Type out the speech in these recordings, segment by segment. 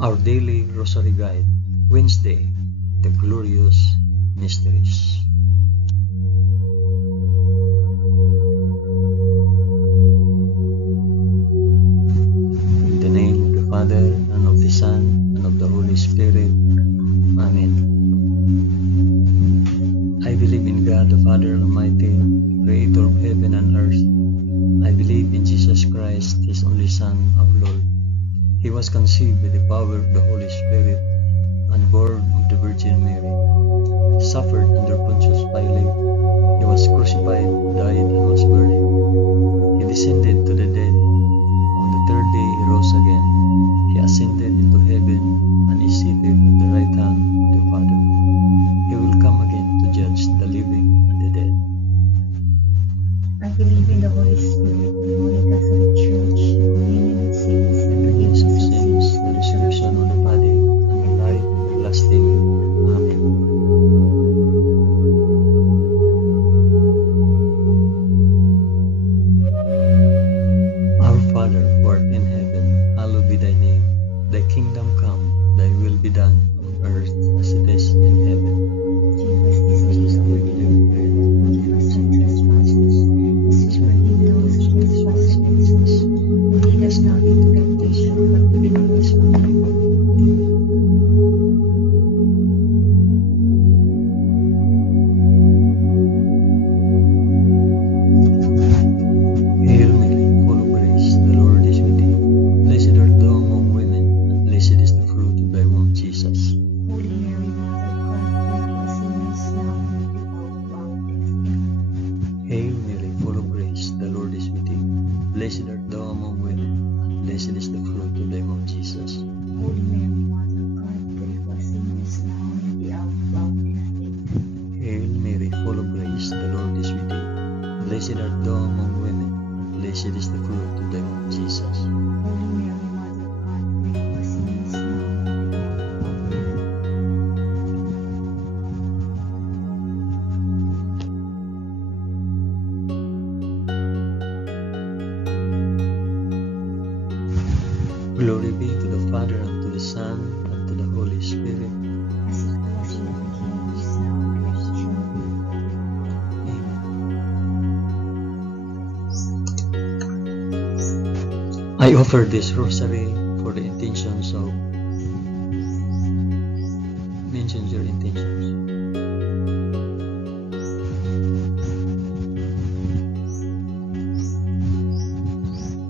Our Daily Rosary Guide, Wednesday, the Glorious Mysteries. In the name of the Father, and of the Son, and of the Holy Spirit. Amen. I believe in God, the Father Almighty, Creator of heaven and earth. I believe in Jesus Christ, His only Son, our Lord. He was conceived by the power of the Holy Spirit and born of the Virgin Mary. Suffered under Pontius Pilate. He was crucified, died, and was buried. He descended to the dead. On the third day he rose again. He ascended into heaven and is seated at the right hand of the Father. He will come again to judge the living and the dead. I believe in the Holy Spirit, the Holy Catholic Church, the communion of saints, the forgiveness of sins, The resurrection of the body, and the life everlasting. Amen. Our Father, who art in heaven, hallowed be thy name. Thy kingdom come, thy will be done, on earth as it is in heaven. Give us this day our daily bread, and forgive us our trespasses, as we forgive those who trespass against us. And lead us not into temptation, but deliver us from evil. Hail Mary, full of grace, the Lord is with thee. Blessed art thou among women, and blessed is the fruit of thy womb, Jesus. Holy Mary, Mother of God, pray for us sinners, now and at the hour of our death. Amen. Hail Mary, full of grace, the Lord is with thee. Blessed art thou among women, and blessed is the fruit of thy womb, Jesus. Holy Mary, Mother of God, pray for us sinners, now and at the hour of our death. Amen. Hail Mary, full of grace, the Lord is with thee. Blessed art thou among women, and blessed is the fruit of thy womb, Jesus. Holy Mary, Mother of God, pray for us sinners, now and at the hour of our death. Glory be to the Father, and to the Son, and to the Holy Spirit. As it was in the beginning, is now, and ever shall be, forever. Amen. I offer this rosary for the intentions of... Mention your intentions.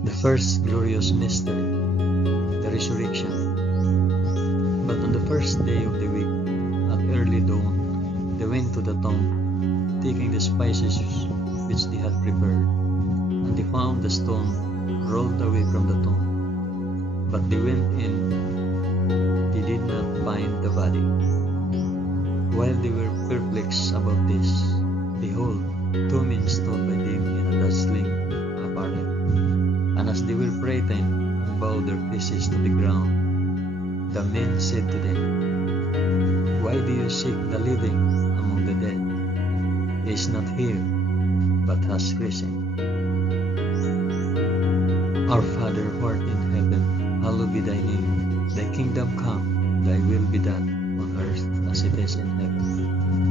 The first glorious mystery, the resurrection. But on the first day of the week, at early dawn, they went to the tomb, taking the spices which they had prepared, and they found the stone rolled away from the tomb. But they went in, they did not find the body. While they were perplexed about this, behold, two men stood by them in a dazzling apparel. And as they were frightened and bowed their faces to the ground, the men said to them, Why do you seek the living among the dead? He is not here, but has risen. Our Father who art in heaven, hallowed be thy name. Thy kingdom come, thy will be done, on earth as it is in heaven.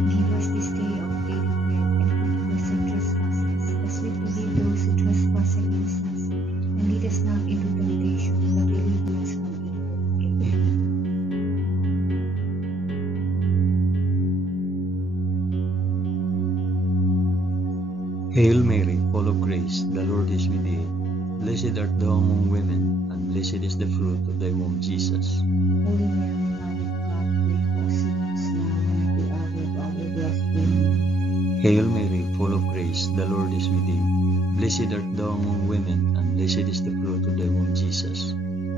Give us this day our daily bread, and forgive us our trespasses, as we forgive those who trespass against us. And lead us not into temptation, but deliver us from evil. Amen. Amen. Hail Mary, full of grace, the Lord is with thee. Blessed art thou among women, and blessed is the fruit of thy womb, Jesus. Holy Mary, Mother of God, pray for us sinners, now and at the hour of our death. Amen. Hail Mary, full of grace, the Lord is with thee. Blessed art thou among women, and blessed is the fruit of thy womb, Jesus.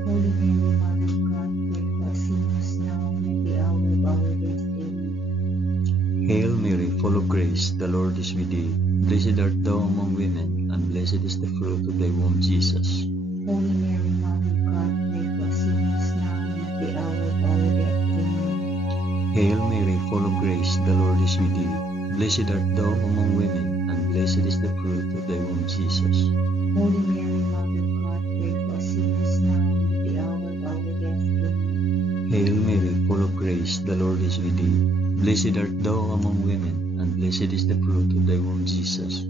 Holy Mary, Mother of God, pray for us sinners, now and at the hour of our death. Amen. Hail Mary, full of grace, the Lord is with thee. Blessed art thou among women, and blessed is the fruit of thy womb, Jesus. Holy Mary, Mother of God, pray for us sinners, now and at the hour of our death. Amen. Hail Mary, full of grace, the Lord is with thee. Blessed art thou among women, and blessed is the fruit of thy womb, Jesus. Holy Mary, Mother of God, pray for us sinners now and at the hour of our death. Amen. Hail Mary, full of grace, the Lord is with thee. Blessed art thou among women, and blessed is the fruit of thy womb, Jesus.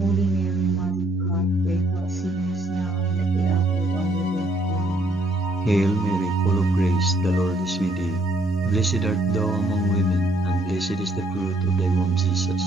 Holy Mary, Mother of God, pray for us sinners now and at the hour of our death. Amen. Hail Mary, full of grace, the Lord is with thee. Blessed art thou among women, and blessed is the fruit of thy womb, Jesus.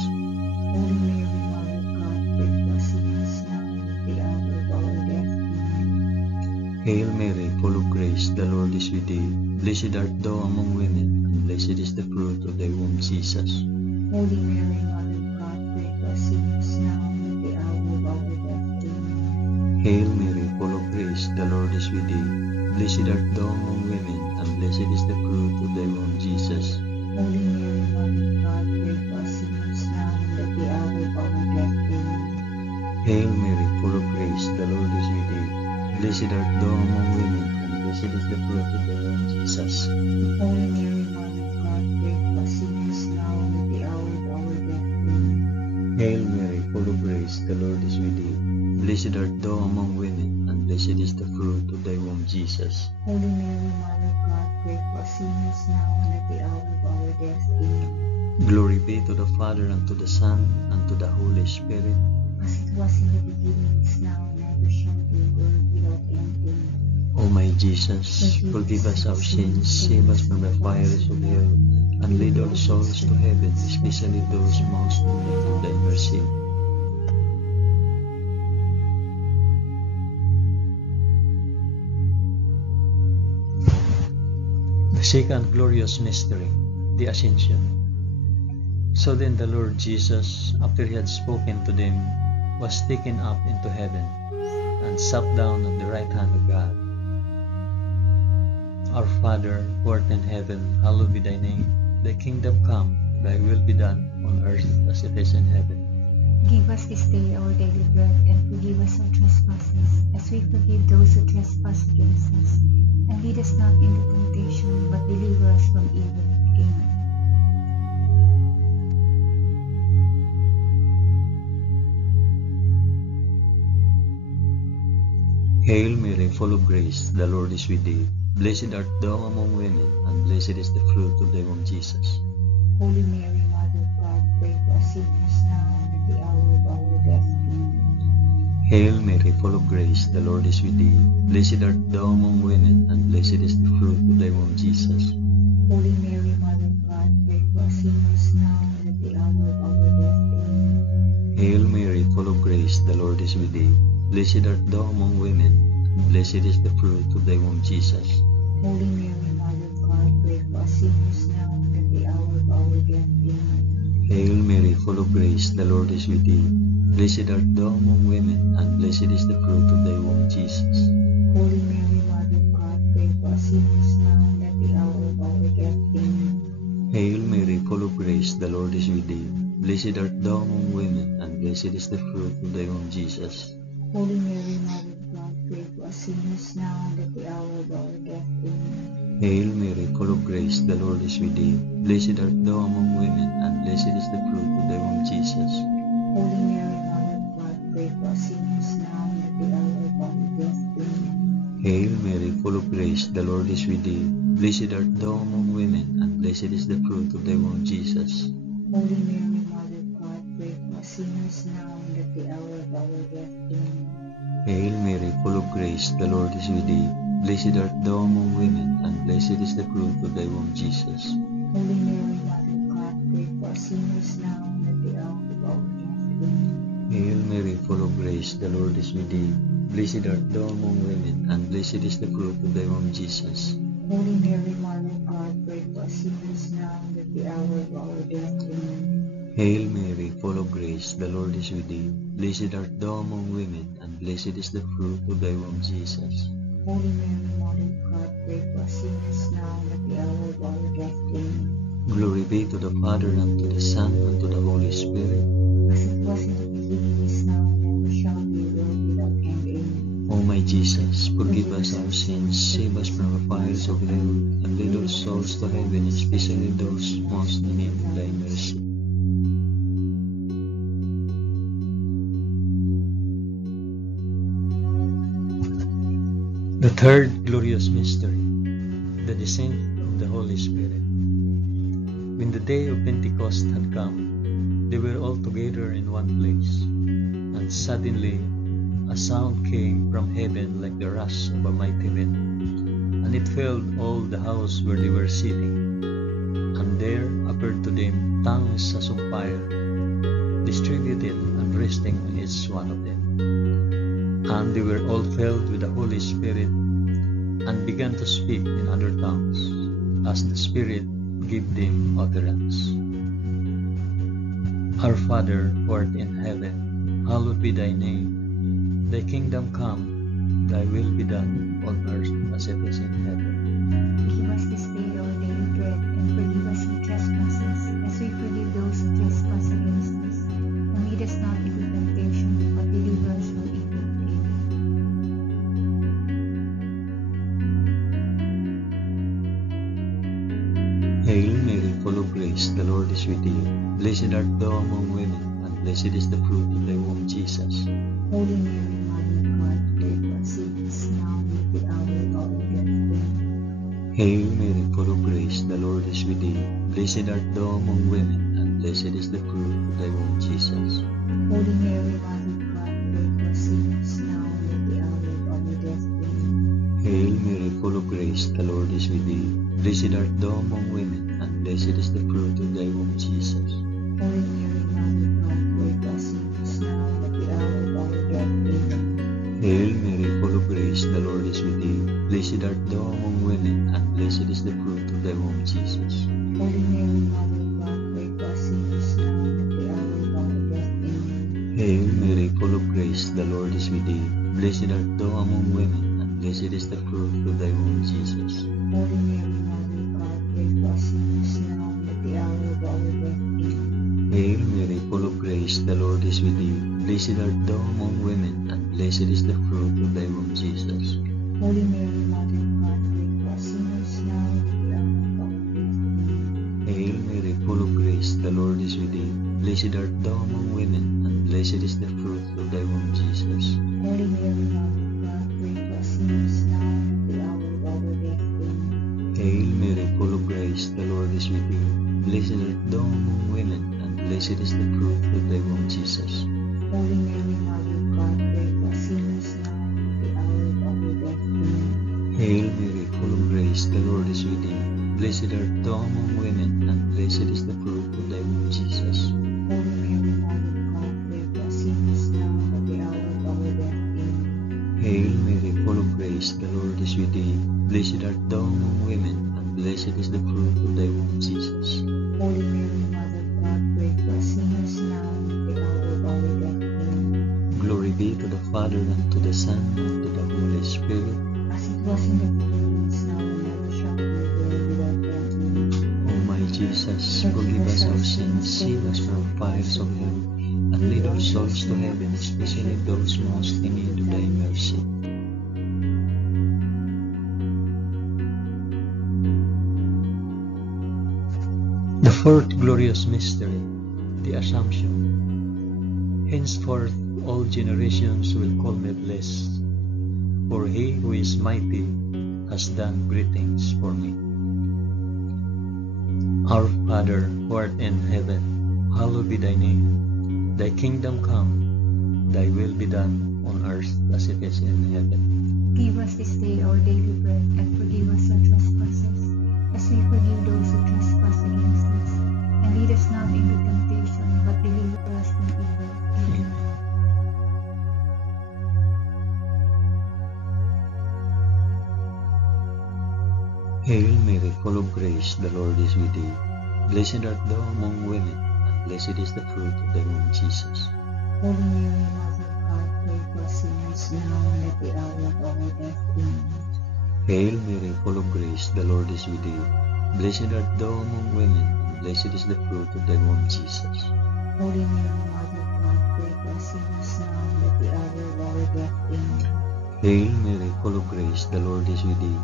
Holy Mary, Mother of God, pray for us sinners now and at the hour of our death. Amen. Hail Mary, full of grace, the Lord is with thee. Blessed art thou among women, and blessed is the fruit of thy womb, Jesus. Holy Mary, Mother of God, pray for us sinners now and at the hour of our death. Amen. Hail Mary, full of grace, the Lord is with thee. Blessed art thou among women, and blessed is the fruit of thy womb, Jesus. Holy Mary, Mother of God, pray for us sinners now and at the hour of our death. Amen. Hail Mary, full of grace, the Lord is with thee. Blessed art thou among women, and blessed is the fruit of thy womb, Jesus. Holy Mary, Mother of God, pray for us sinners now and at the hour of our death. Amen. Hail Mary, full of grace, the Lord is with thee. Blessed art thou among women, and blessed is the fruit of thy womb, Jesus. Holy Mary, Mother of God, pray for us sinners now and at the hour of our death. Amen. Glory be to the Father, and to the Son, and to the Holy Spirit. As it was in the beginning, is now, and ever shall be, world without end. Amen. O my Jesus, forgive us our sins, save us from the fires of hell, and lead all souls to heaven, especially those most in need of thy mercy. The second glorious mystery, the Ascension. So then the Lord Jesus, after he had spoken to them, was taken up into heaven, and sat down on the right hand of God. Our Father, who art in heaven, hallowed be thy name. Thy kingdom come, thy will be done, on earth as it is in heaven. Give us this day our daily bread, and forgive us our trespasses, as we forgive those who trespass against us. And lead us not into temptation, but deliver us from evil. Amen. Hail Mary, full of grace, the Lord is with thee. Blessed art thou among women, and blessed is the fruit of thy womb, Jesus. Holy Mary, Mother of God, pray for us sinners now and at the hour of our death. Amen. Hail Mary, full of grace, the Lord is with thee. Blessed art thou among women, and blessed is the fruit of thy womb, Jesus. Holy Mary, Mother of God, pray for us sinners now and at the hour of our death. Amen. Hail Mary, full of grace, the Lord is with thee. Blessed art thou among women, and blessed is the fruit of thy womb, Jesus. Holy Mary, Mother of God, pray for us sinners now and at the hour of our death. Amen. Hail Mary, full of grace, the Lord is with thee. Blessed art thou among women, and blessed is the fruit of thy womb, Jesus. Holy Mary, Mother of God, pray for us sinners now and at the hour of our death. Amen. Hail Mary, full of grace, the Lord is with thee. Blessed art thou among women, and blessed is the fruit of thy womb, Jesus. Holy Mary, Mother of God, pray for us sinners now and at the hour of our death. Amen. Hail Mary, full of grace, the Lord is with thee. Blessed art thou among women, and blessed is the fruit of thy womb, Jesus. Holy Mary, Mother of God, pray for us sinners now and at the hour of our death. Amen. Hail Mary, full of grace, the Lord is with thee. Blessed art thou among women, and blessed is the fruit of thy womb, Jesus. Holy Mary, Mother of God, pray for us sinners now and at the hour of our death. Amen. Hail Mary, full of grace, the Lord is with thee. Blessed art thou among women, and blessed is the fruit of thy womb, Jesus. Holy Mary, Mother of God, pray for us sinners now and at the hour of our death. Amen. Hail Mary, full of grace, the Lord is with thee. Blessed art thou among women, and blessed is the fruit of thy womb, Jesus. Holy Mary, Mother of God, pray for us sinners now and at the hour of our death. Amen. Hail Mary, full of grace, the Lord is with thee. Blessed art thou among women, and blessed is the fruit of thy womb, Jesus. Holy Mary, Mother of God, pray for us sinners now and at the hour of our death. Amen. Glory be to the Father, and to the Son, and to the Holy Spirit. As it was in the beginning, is now, and ever shall be, world without end. Amen. O my Jesus, forgive us our sins, save us from the fires of hell, and lead all souls to heaven, especially those most in need of thy mercy. The third glorious mystery, the descent Holy Spirit. When the day of Pentecost had come, they were all together in one place, and suddenly a sound came from heaven like the rush of a mighty wind, and it filled all the house where they were sitting. And there appeared to them tongues as of fire, distributed and resting on each one of them. And they were all filled with the Holy Spirit, and began to speak in other tongues, as the Spirit gave them utterance. Our Father, who art in heaven, hallowed be thy name. Thy kingdom come, thy will be done on earth as it is in heaven. Give us this day our daily bread, and forgive us our trespasses, as we forgive those who trespass against us. And lead us not into temptation, but deliver us from evil. Amen. Hail Mary, full of grace, the Lord is with you. Blessed art thou among women, and blessed is the fruit of thy womb, Jesus. Holy Mary, Mother of God, pray for us sinners, now and at the hour of our death. Amen. Hail Mary, full of grace, the Lord is with thee. Blessed art thou among women, and blessed is the fruit of thy womb, Jesus. Holy Mary, Mother of God, pray for us sinners, now and at the hour of our death. Amen. Hail Mary, full of grace, the Lord is with thee. Blessed art thou among women, and blessed is the fruit of thy womb, Jesus. Holy Mary, Mother of God, pray for us sinners, now and at the hour of our death. Amen. Hail Mary, full of grace, the Lord is with thee. Blessed art thou among women, and blessed is the fruit of thy womb, Jesus. Holy Mary, Mother of God, pray for us sinners, now and at the hour of our death. Amen. Hail Mary, full of grace, the Lord is with thee. Blessed art thou among women, and blessed is the fruit of thy womb, Jesus. Holy Mary, Mother of God, pray for us sinners, now and at the hour of our death. Amen. Hail Mary, full of grace, the Lord is with thee. Blessed art thou among women, and blessed is the fruit of thy womb, Jesus. Holy Mary, Mother of God, pray for us sinners, now and at the hour of our death. Amen. Hail Mary, full of grace, the Lord is with thee. Blessed art thou among women, and blessed is the fruit of thy womb, Jesus. Holy Mary, Mother of God, pray for us sinners, now and at the hour of our death. Amen. Hail Mary, full of grace, the Lord is with thee. Blessed art thou among women, and blessed is the fruit of thy womb, Jesus. Holy Mary, Mother of God, pray for us sinners, now and at the hour of our death. Amen. Hail Mary, full of grace, the Lord is with thee. Blessed art thou among women, and blessed is the fruit of thy womb, Jesus. Holy Mary, Mother of God, pray for us sinners, now and at the hour of our death. Amen. Hail Mary, full of grace, the Lord is with thee. Blessed art thou among women, and blessed is the fruit of thy womb, Jesus. Holy Mary, Mother of God, pray for us sinners, now and at the hour of our death. Amen. Glory be to the Father, and to the Son, and to the Holy Spirit. As it was in the beginning, is now, and ever shall be, world without end. Amen. O my Jesus, forgive us our sins, save us from fires of hell, and lead our souls to heaven, especially those most in need of thy mercy. The fourth glorious mystery, the Assumption. Henceforth all generations will call me blessed, for he who is mighty has done great things for me. Our Father, who art in heaven, hallowed be thy name. Thy kingdom come, thy will be done on earth as it is in heaven. Give us this day our daily bread, and forgive us our trespasses, as we forgive those who trespass against us. And lead us not into temptation, but deliver us from evil. Amen. Hail Mary, full of grace, the Lord is with thee. Blessed art thou among women, and blessed is the fruit of thy womb, Jesus. Holy Mary, Mother of God, pray for us sinners, now and at the hour of our death. Amen. Hail Mary, full of grace, the Lord is with thee. Blessed art thou among women, and blessed is the fruit of thy womb, Jesus. Holy Mary, Mother of God, pray for us sinners, now and at the hour of our death. Amen. Hail Mary, full of grace, the Lord is with thee.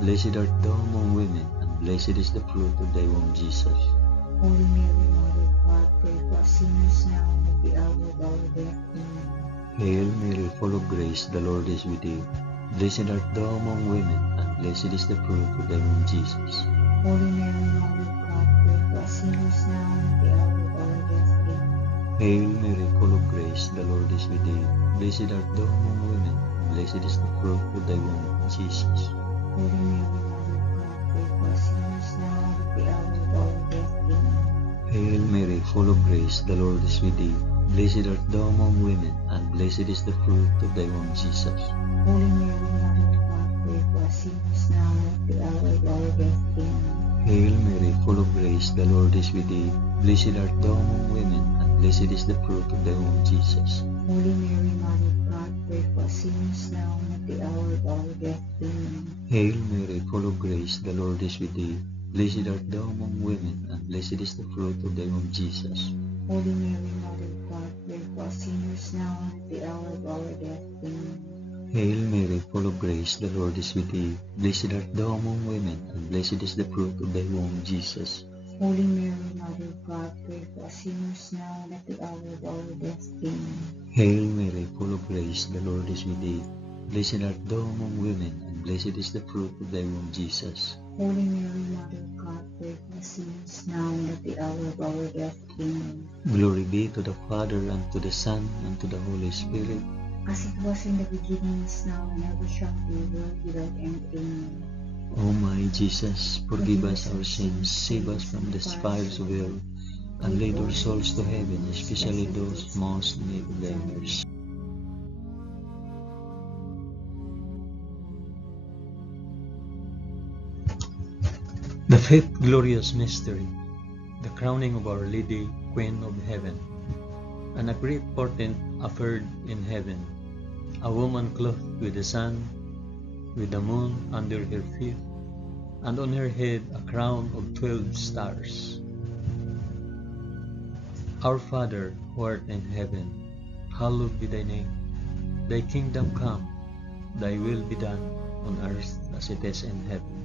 Blessed art thou among women, and blessed is the fruit of thy womb, Jesus. Holy Mary, Mother of God, pray for us sinners, now and at the hour of our death. Amen. Hail Mary, full of grace, the Lord is with thee. Blessed art thou among women, and blessed is the fruit of thy womb, Jesus. Holy Mary, Mother of God, pray for us sinners now and at the hour of our death. Amen. Hail Mary, full of grace, the Lord is with thee. Blessed art thou among women, and blessed is the fruit of thy womb, Jesus. Holy Mary, Mother of God, pray for us sinners now and at the hour of our death. Amen. Hail Mary, full of grace, the Lord is with thee. Blessed art thou among women, and blessed is the fruit of thy womb, Jesus. Holy Mary, Mother of God, pray for us sinners now and at the hour of our death. Amen. Hail Mary, full of grace, the Lord is with thee. Blessed art thou among women, and blessed is the fruit of thy womb, Jesus. Holy Mary, Mother of God, pray for us sinners now and at the hour of our death. Amen. Hail Mary, full of grace, the Lord is with thee. Blessed art thou among women, and blessed is the fruit of thy womb, Jesus. Holy Mary, Mother of God, pray for us sinners now and at the hour of our death. Amen. Hail Mary, full of grace, the Lord is with thee. Blessed art thou among women, and blessed is the fruit of thy womb, Jesus. Holy Mary, Mother of God, pray for us sinners now and at the hour of our death. Amen. Hail Mary, full of grace, the Lord is with thee. Blessed art thou among women, and blessed is the fruit of thy womb, Jesus. Holy Mary, Mother of God, pray for us sinners now and at the hour of our death. Amen. Glory be to the Father, and to the Son, and to the Holy Spirit. As it was in the beginning, is now, and ever shall be, world without end. Amen. O my Jesus, forgive us our sins, save us from the fires of hell, and lead our souls to heaven, especially those most in need of thy mercy. The fifth glorious mystery, the crowning of Our Lady, Queen of Heaven. And a great portent occurred in heaven, a woman clothed with the sun, with the moon under her feet, and on her head a crown of 12 stars. Our Father, who art in heaven, hallowed be thy name. Thy kingdom come, thy will be done, on earth as it is in heaven.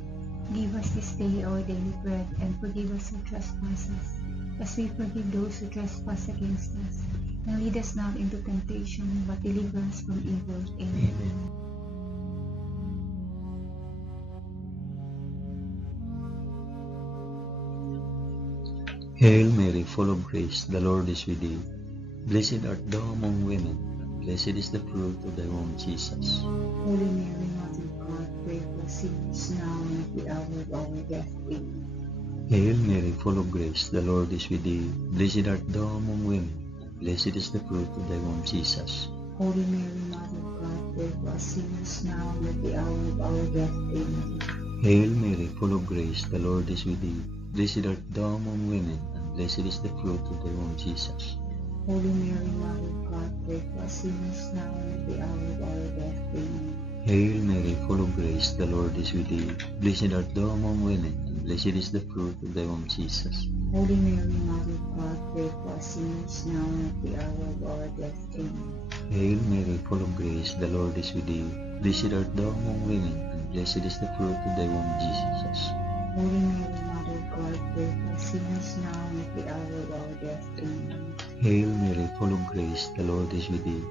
Give us this day our daily bread, and forgive us our trespasses, as we forgive those who trespass against us. And lead us not into temptation, but deliver us from evil. Amen. Amen. Hail Mary, full of grace, the Lord is with thee. Blessed art thou among women, and blessed is the fruit of thy womb, Jesus. Holy Mary, Mother of God, pray for us sinners now and at the hour of our death. Amen. Hail Mary, full of grace, the Lord is with thee. Blessed art thou among women, and blessed is the fruit of thy womb, Jesus. Holy Mary, Mother of God, pray for us sinners now and at the hour of our death. Amen. Hail Mary, full of grace, the Lord is with thee. Blessed art thou among women, and blessed is the fruit of thy womb, Jesus. Holy Mary, Mother of God, pray for us sinners now and at the hour of our death. Amen. Hail Mary, full of grace, the Lord is with thee. Blessed art thou among women, and blessed is the fruit of thy womb, Jesus. Holy Mary, Mother of God, pray for us sinners now and at the hour of our death. Amen. Hail Mary, full of grace, the Lord is with thee. Blessed art thou among women, and blessed is the fruit of thy womb, Jesus. Holy Mary, Mother of God, pray for us sinners now and at the hour of our death. Amen. Hail Mary, full of grace, the Lord is with thee.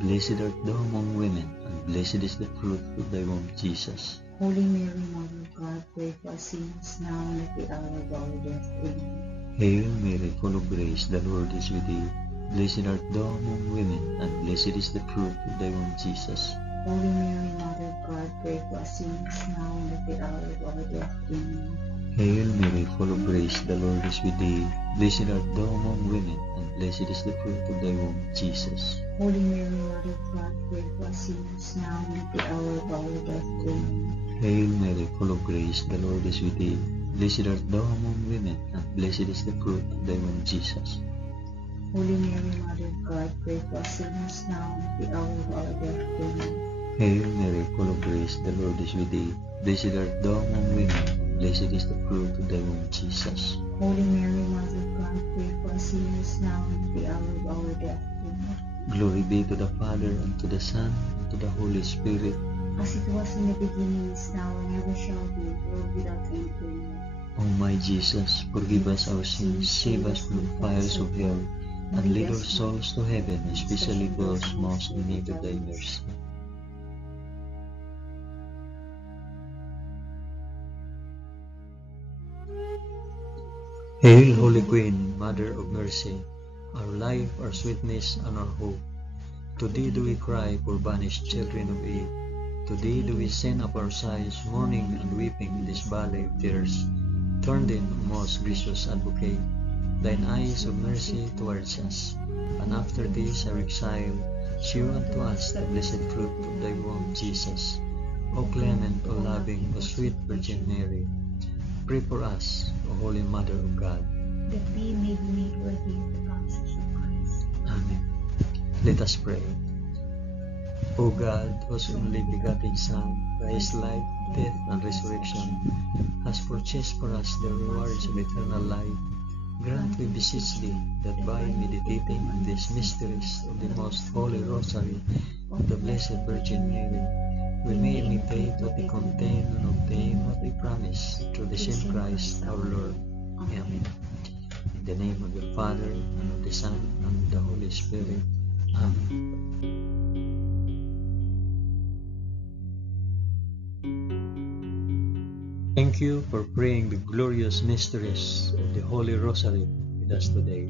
Blessed art thou among women, and blessed is the fruit of thy womb, Jesus. Holy Mary, Mother of God, pray for us sinners now and at the hour of our death. Amen. Hail Mary, full of grace, the Lord is with thee. Blessed art thou among women, and blessed is the fruit of thy womb, Jesus. Holy Mary, Mother of God, pray for us sinners now and at the hour of our death. Amen. Hail Mary, full of grace, the Lord is with thee. Blessed art thou among women, and blessed is the fruit of thy womb, Jesus. Holy Mary, Mother of God, pray for us sinners now and at the hour of our death. Amen. Hail Mary, full of grace, the Lord is with thee. Blessed art thou among women, and blessed is the fruit of thy womb, Jesus. Holy Mary, Mother of God, pray for us sinners now and at the hour of our death. Amen. Hail Mary, full of grace, the Lord is with thee. Blessed art thou among women, and blessed is the fruit of thy womb, Jesus. Holy Mary, Mother of God, pray for us sinners now and at the hour of our death. Amen. Glory be to the Father, and to the Son, and to the Holy Spirit. As it was in the beginning, is now, and ever shall be, world without end. Amen. O my Jesus, forgive us our sins, save us from the fires of hell, and lead our souls to heaven, especially those most in need of thy mercy. Hail, Holy Queen, Mother of Mercy, our life, our sweetness, and our hope. To thee do we cry, poor banished children of Eve. To thee do we send up our sighs, mourning and weeping in this valley of tears. Turn then, O most gracious Advocate, thine eyes of mercy towards us, and after this our exile, shew unto us the blessed fruit of thy womb, Jesus. O clement, O loving, O sweet Virgin Mary, pray for us, O Holy Mother of God, that we may be made worthy of the promises of Christ. Amen. Let us pray. O God, whose only begotten Son, by his life, death, and resurrection, has purchased for us the rewards of eternal life, grant, we beseech thee, that by meditating on these mysteries of the most holy Rosary of the Blessed Virgin Mary, we may imitate what they contain and obtain what they promise, through the same Christ our Lord. Amen. In the name of the Father, and of the Son, and of the Holy Spirit. Amen. Thank you for praying the glorious mysteries of the Holy Rosary with us today.